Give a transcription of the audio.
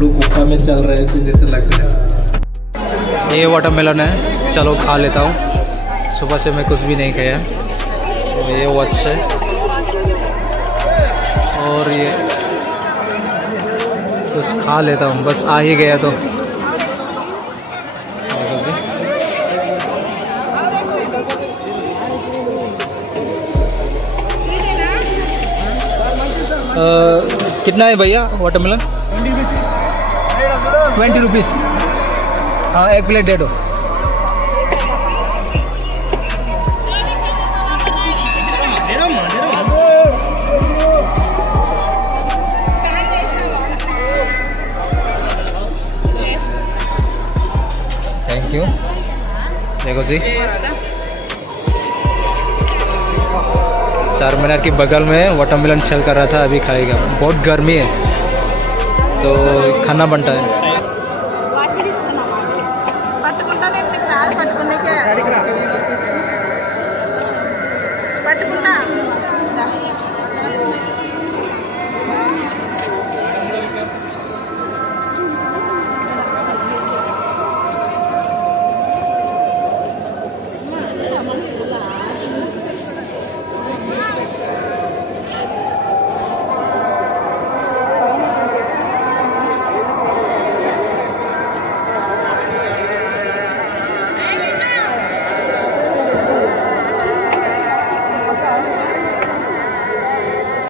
लोग गुफा में चल रहे हैं जैसे लग रहा है। ये वाटरमेलन है, चलो खा लेता हूँ। सुबह से मैं कुछ भी नहीं खाया। तो ये वॉच है और ये कुछ खा लेता हूँ, बस आ ही गया तो। कितना है भैया वाटरमेलन? 20 रुपीज़। हाँ, एक प्लेट दे दो। Thank you. देखो जी, चार मीनार के बगल में वाटरमेलन सेल कर रहा था, अभी खाएगा। बहुत गर्मी है तो खाना बनता है।